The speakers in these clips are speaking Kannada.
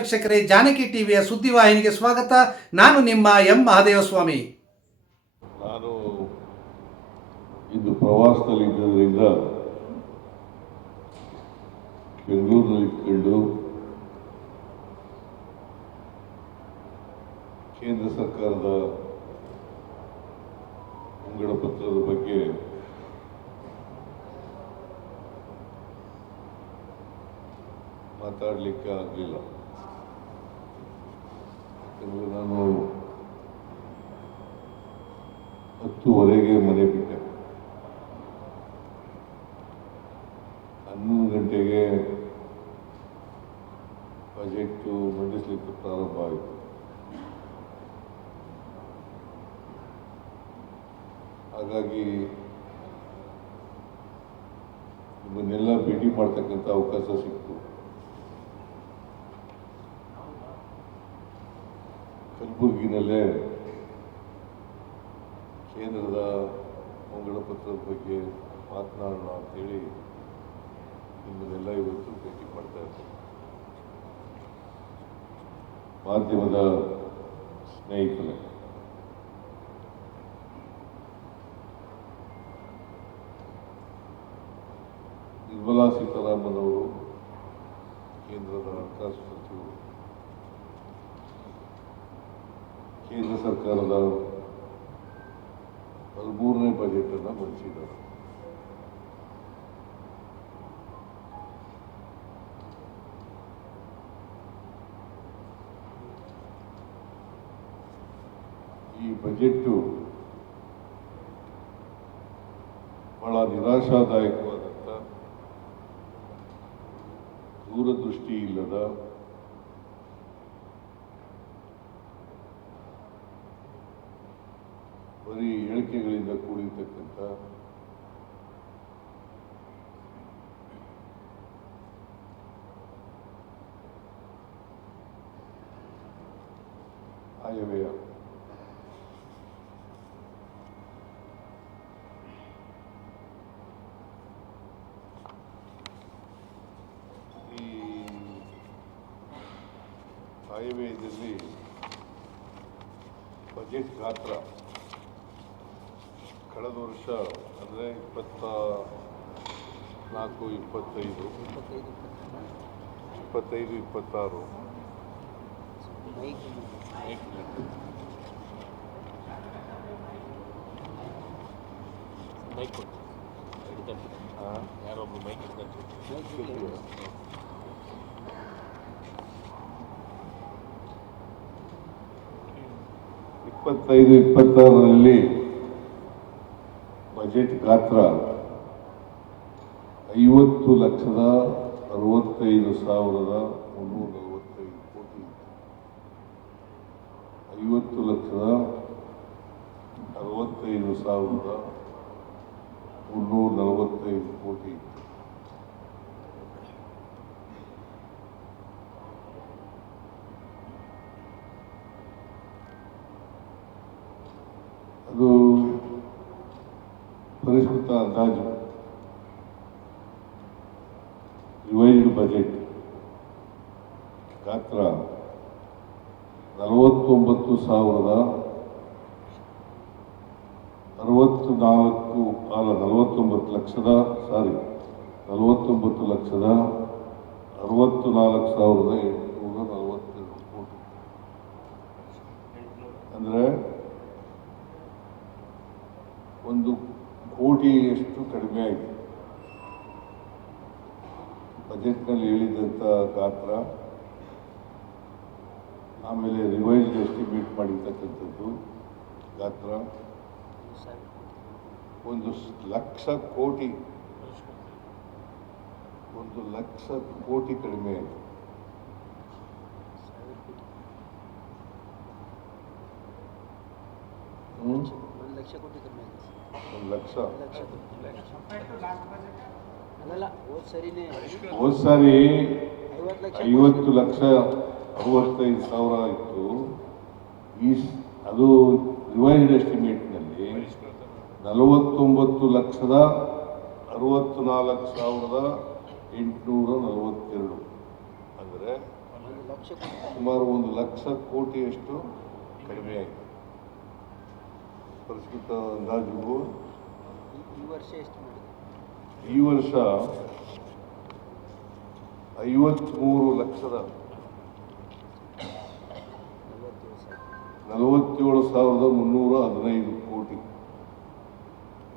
ವೀಕ್ಷಕರೇ, ಜಾನಕಿ ಟಿವಿಯ ಸುದ್ದಿವಾಹಿನಿಗೆ ಸ್ವಾಗತ. ನಾನು ನಿಮ್ಮ ಎಂ. ಮಹಾದೇವಸ್ವಾಮಿ. ನಾನು ಇಂದು ಪ್ರವಾಸದಲ್ಲಿದ್ದರಿಂದ ಬೆಂಗಳೂರಿನಲ್ಲಿ ಇಟ್ಕೊಂಡು ಕೇಂದ್ರ ಸರ್ಕಾರದ ಮುಂಗಡ ಪತ್ರದ ಬಗ್ಗೆ ಮಾತಾಡಲಿಕ್ಕೆ ಆಗಲಿಲ್ಲ ಯಾಕಂದ್ರೆ ನಾನು ಹತ್ತುವರೆಗೆ ಮನೆ ಬಿಟ್ಟೆ. ಹನ್ನೊಂದು ಗಂಟೆಗೆ ಬಜೆಟ್ಟು ಮಂಡಿಸಲಿಕ್ಕೆ ಪ್ರಾರಂಭ ಆಯಿತು. ಹಾಗಾಗಿ ನಿಮ್ಮನ್ನೆಲ್ಲ ಭೇಟಿ ಮಾಡ್ತಕ್ಕಂಥ ಅವಕಾಶ ಸಿಕ್ತು. ಕಲಬುರಗಿನಲ್ಲೇ ಕೇಂದ್ರದ ಮುಂಗಡ ಪತ್ರದ ಬಗ್ಗೆ ಮಾತನಾಡೋಣ ಅಂತೇಳಿ ನಿಮ್ಮನ್ನೆಲ್ಲ ಇವತ್ತು ಭೇಟಿ ಮಾಡ್ತಾ ಇದ್ದೀನಿ ಮಾಧ್ಯಮದ ಸ್ನೇಹಿತರೆ ಬಜೆಟ್ಟು ಬಹಳ ನಿರಾಶಾದಾಯಕವಾದಂಥ ದೂರದೃಷ್ಟಿ ಇಲ್ಲದ ಬರೀ ಹೇಳಿಕೆಗಳಿಂದ ಕೂಡಿರ್ತಕ್ಕಂಥ ಆಯವ್ಯಯ. ಆಯವ್ಯಯದಲ್ಲಿ ಬಜೆಟ್ ಗಾತ್ರ ಕಳೆದ ವರ್ಷ ಅಂದರೆ ಇಪ್ಪತ್ತ ನಾಲ್ಕು ಇಪ್ಪತ್ತೈದು. ಇಪ್ಪತ್ತೈದು ಇಪ್ಪತ್ತಾರು. ಮೈಕ್ ಯಾರೊಬ್ಬರು ಮೈಕ್ ಇಪ್ಪತ್ತೈದು, ಇಪ್ಪತ್ತಾರರಲ್ಲಿ ಬಜೆಟ್ ಗಾತ್ರ ಐವತ್ತು ಲಕ್ಷದ ಅರವತ್ತೈದು ಸಾವಿರದ ಮುನ್ನೂರ ನಲವತ್ತೈದು ಕೋಟಿ. ಐವತ್ತು ಲಕ್ಷದ ಅರವತ್ತೈದು ಸಾವಿರದ ಮುನ್ನೂರ ನಲವತ್ತೈದು ಕೋಟಿ ಅದು ಪರಿಷ್ಕೃತ ಅಂದಾಜು ರಿವೈಸ್ಡ್ ಬಜೆಟ್. ಗಾತ್ರ ನಲವತ್ತೊಂಬತ್ತು ಸಾವಿರದ ಅರವತ್ತು ನಾಲ್ಕು ಅಲ್ಲ, ನಲವತ್ತೊಂಬತ್ತು ಲಕ್ಷದ ಸಾರಿ ನಲವತ್ತೊಂಬತ್ತು ಲಕ್ಷದ ಅರವತ್ತು ನಾಲ್ಕು ಸಾವಿರದ ಎಂಟುನೂರ ನಲವತ್ತೆರಡು ಕೋಟಿ ಅಂದರೆ ಒಂದು ಕೋಟಿಯಷ್ಟು ಕಡಿಮೆ ಆಯಿತು ಬಜೆಟ್ನಲ್ಲಿ ಹೇಳಿದಂಥ ಗಾತ್ರ, ಆಮೇಲೆ ರಿವೈಸ್ ಎಸ್ಟಿಮೇಟ್ ಮಾಡಿರ್ತಕ್ಕಂಥದ್ದು ಗಾತ್ರ, ಒಂದು ಲಕ್ಷ ಕೋಟಿ, ಒಂದು ಲಕ್ಷ ಕೋಟಿ ಕಡಿಮೆ ಆಯಿತು? ಒಂದು ಲಕ್ಷ ಕೋಟಿ ಲಕ್ಷ. ಹೋದ್ ಸಾರಿ ಐವತ್ತು ಲಕ್ಷ ಅರವತ್ತೈದು ಸಾವಿರ ಇತ್ತು ಈ ಅದು ರಿವೈಸ್ಡ್ ಎಸ್ಟಿಮೇಟ್ನಲ್ಲಿ ನಲವತ್ತೊಂಬತ್ತು ಲಕ್ಷದ ಅರವತ್ತು ನಾಲ್ಕು ಸಾವಿರದ ಎಂಟುನೂರ ನಲವತ್ತೆರಡು. ಅಂದರೆ. ಸುಮಾರು ಒಂದು ಲಕ್ಷ ಕೋಟಿಯಷ್ಟು ಕಡಿಮೆ ಆಗಿದೆ ಪರಿಷ್ಕೃತ ಅಂದಾಜು ಈ- ವರ್ಷ ಎಷ್ಟು ಈ ವರ್ಷ ಐವತ್ಮೂರು ಲಕ್ಷದ. ನಲವತ್ತೇಳು ಸಾವಿರದ ಮುನ್ನೂರ ಹದಿನೈದು ಕೋಟಿ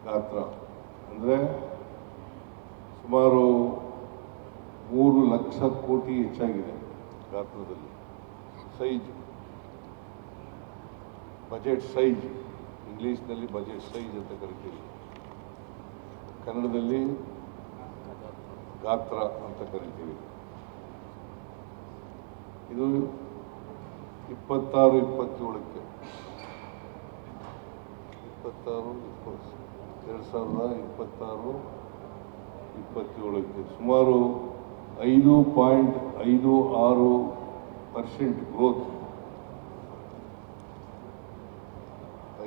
ಗಾತ್ರ. ಅಂದರೆ ಸುಮಾರು ಮೂರು ಲಕ್ಷ ಕೋಟಿ ಹೆಚ್ಚಾಗಿದೆ ಗಾತ್ರದಲ್ಲಿ. ಸೈಜ್. Budget size. ಇಂಗ್ಲೀಷ್ನಲ್ಲಿ ಬಜೆಟ್ ಸೈಜ್ ಅಂತ ಕರಿತೀವಿ. ಕನ್ನಡದಲ್ಲಿ ಗಾತ್ರ ಅಂತ ಕರಿತೀವಿ. ಇದು ಇಪ್ಪತ್ತಾರು, ಇಪ್ಪತ್ತೇಳಕ್ಕೆ. ಇಪ್ಪತ್ತಾರು, ಇಪ್ಪತ್ತು, ಎರಡು ಸಾವಿರದ ಇಪ್ಪತ್ತಾರು, ಇಪ್ಪತ್ತೇಳಕ್ಕೆ. ಸುಮಾರು ಐದು ಪಾಯಿಂಟ್ ಐದು ಆರು ಪರ್ಸೆಂಟ್ ಗ್ರೋತ್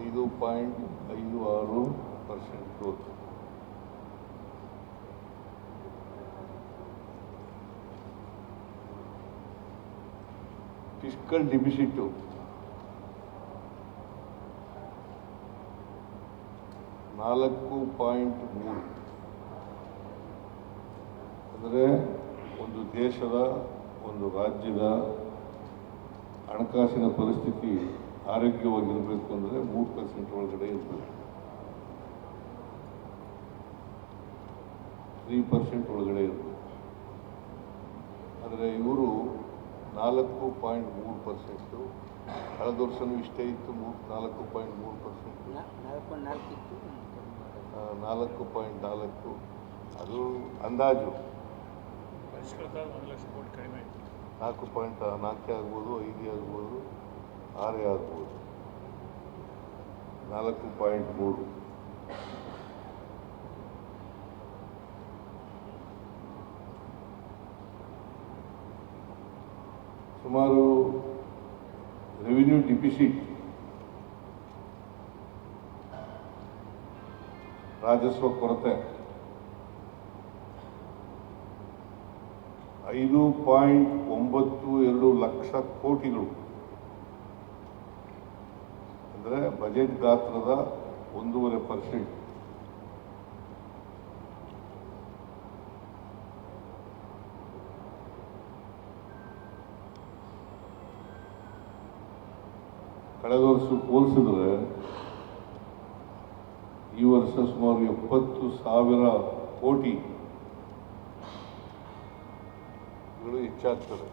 ಐದು ಪಾಯಿಂಟ್ ಐದು ಆರು ಪರ್ಸೆಂಟ್ ಗ್ರೋತ್ ಫಿಸ್ಕಲ್ ಡಿಫಿಸಿಟ್ಟು ನಾಲ್ಕು ಪಾಯಿಂಟ್ ಮೂರು. ಅಂದರೆ ಒಂದು ದೇಶದ, ಒಂದು ರಾಜ್ಯದ ಹಣಕಾಸಿನ ಪರಿಸ್ಥಿತಿ ಆರೋಗ್ಯವಾಗಿರಬೇಕು ಅಂದರೆ ಮೂರು ಪರ್ಸೆಂಟ್ ಒಳಗಡೆ ಇರಬೇಕು. ತ್ರೀ ಪರ್ಸೆಂಟ್ ಒಳಗಡೆ ಇರಬೇಕು. ಆದರೆ ಇವರು ನಾಲ್ಕು ಪಾಯಿಂಟ್ ಮೂರು ಪರ್ಸೆಂಟು ಕಳೆದ ವರ್ಷನೂ ಇಷ್ಟೇ ಇತ್ತು ಮೂರು ನಾಲ್ಕು ಪಾಯಿಂಟ್ ಮೂರು ಪರ್ಸೆಂಟ್ ನಾಲ್ಕು ಪಾಯಿಂಟ್ ನಾಲ್ಕು. ಅದು ಅಂದಾಜು. ನಾಲ್ಕು ಪಾಯಿಂಟ್ ನಾಲ್ಕೇ ಆಗ್ಬೋದು ಐದೇ ಆಗ್ಬೋದು. ಆರೇ ಆಗ್ಬೋದು. ನಾಲ್ಕು ಪಾಯಿಂಟ್ ಮೂರು. ಸುಮಾರು ರೆವಿನ್ಯೂ ಡಿಫಿಸಿಟ್ ರಾಜಸ್ವ ಕೊರತೆ. ಐದು ಪಾಯಿಂಟ್ ಒಂಬತ್ತು ಎರಡು ಲಕ್ಷ ಕೋಟಿಗಳು. ಅಂದರೆ ಬಜೆಟ್ ಗಾತ್ರದ ಒಂದೂವರೆ ಪರ್ಸೆಂಟ್. ಕಳೆದ ವರ್ಷ ಹೋಲಿಸಿದ್ರೆ ಈ ವರ್ಷ ಸುಮಾರು ಎಪ್ಪತ್ತು ಸಾವಿರ ಕೋಟಿ ಹೆಚ್ಚಾಗ್ತದೆ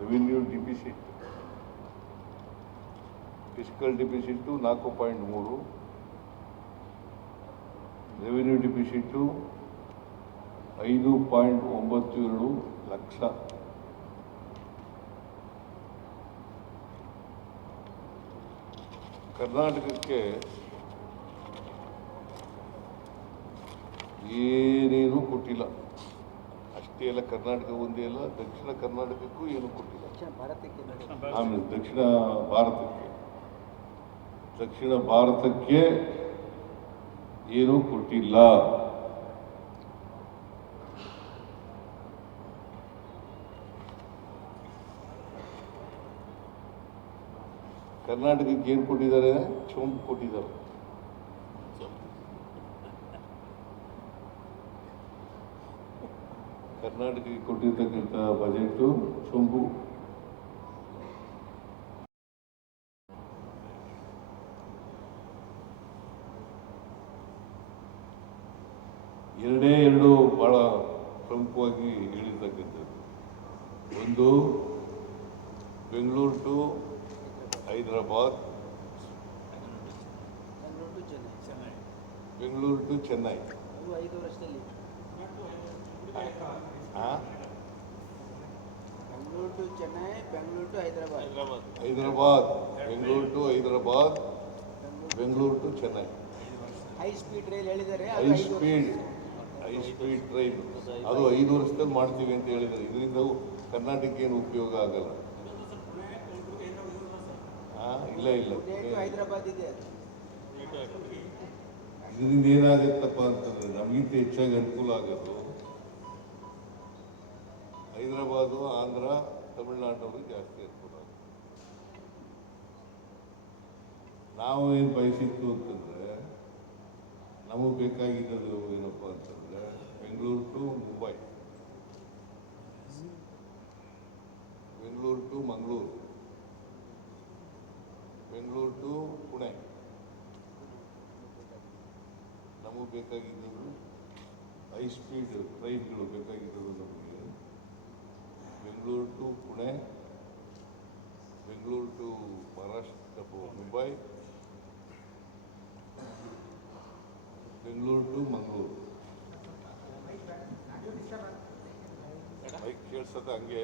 ರೆವಿನ್ಯೂ ಡಿಫಿಸಿಟ್ ಫಿಸ್ಕಲ್ ಡಿಫಿಸಿಟ್ಟು ನಾಲ್ಕು ಪಾಯಿಂಟ್ ಮೂರು. ರೆವಿನ್ಯೂ ಡಿಫಿಸಿಟ್ಟು ಐದು ಪಾಯಿಂಟ್ ಒಂಬತ್ತು ಎರಡು ಲಕ್ಷ. ಕರ್ನಾಟಕಕ್ಕೆ ಏನೇನೂ ಕೊಟ್ಟಿಲ್ಲ. ಅಷ್ಟೇ ಅಲ್ಲ ಕರ್ನಾಟಕ ಒಂದೇ ಅಲ್ಲ ದಕ್ಷಿಣ ಕರ್ನಾಟಕಕ್ಕೂ ಏನೂ ಕೊಟ್ಟಿಲ್ಲ. ಆಮೇಲೆ ದಕ್ಷಿಣ ಭಾರತಕ್ಕೆ. ದಕ್ಷಿಣ ಭಾರತಕ್ಕೆ ಏನೂ ಕೊಟ್ಟಿಲ್ಲ. ಕರ್ನಾಟಕಕ್ಕೆ ಏನು ಕೊಟ್ಟಿದ್ದಾರೆ? ಚೊಂಬು ಕೊಟ್ಟಿದ್ದಾರೆ. ಕರ್ನಾಟಕಕ್ಕೆ ಕೊಟ್ಟಿರ್ತಕ್ಕಂಥ ಬಜೆಟು ಚೊಂಬು ಎರಡೇ ಎರಡು ಭಾಳ ಪ್ರಮುಖವಾಗಿ ಹೇಳಿರ್ತಕ್ಕಂಥದ್ದು. ಒಂದು Bengaluru to Hyderabad. Bengaluru to Chennai. Bengaluru to Chennai? Bengaluru to Hyderabad. Hyderabad Hyderabad Bengaluru to Hyderabad. Bengaluru to Chennai. High speed rail ಹೇಳಿದ್ದಾರೆ. High. Speed high speed train. ಅದು ಐದು ವರ್ಷದಲ್ಲಿ ಮಾಡ್ತೀವಿ ಅಂತ ಹೇಳಿದ್ದಾರೆ. ಇದರಿಂದ ಕರ್ನಾಟಕಕ್ಕೆ ಏನು ಉಪಯೋಗ ಆಗಲ್ಲ. ಹಾ ಇಲ್ಲ ಇಲ್ಲ. ಇದರಿಂದ ಏನಾಗುತ್ತಪ್ಪ ಅಂತಂದ್ರೆ ನಮಗಿಂತ ಹೆಚ್ಚಾಗಿ ಅನುಕೂಲ ಆಗೋದು ಹೈದರಾಬಾದು ಆಂಧ್ರ ತಮಿಳ್ನಾಡಿನವ್ರಿಗೆ ಜಾಸ್ತಿ ಅನುಕೂಲ ಆಗುತ್ತೆ. ನಾವು ಏನು ಬಯಸಿತ್ತು ಅಂತಂದ್ರೆ ನಮಗೆ ಬೇಕಾಗಿದ್ದು ಏನಪ್ಪ ಅಂತಂದರೆ Bengaluru to Mumbai. Bengaluru to Mangaluru. Bengaluru to Pune. ನಮಗೆ ಬೇಕಾಗಿದ್ದದು ಹೈ ಸ್ಪೀಡ್ ಟ್ರೈನ್ಗಳು ಬೇಕಾಗಿರೋದು ನಮಗೆ. Bengaluru to Pune. Bengaluru to Maharashtra Mumbai. Bengaluru to Mangaluru. ಕೇಳಿಸೋದು ಹಂಗೆ.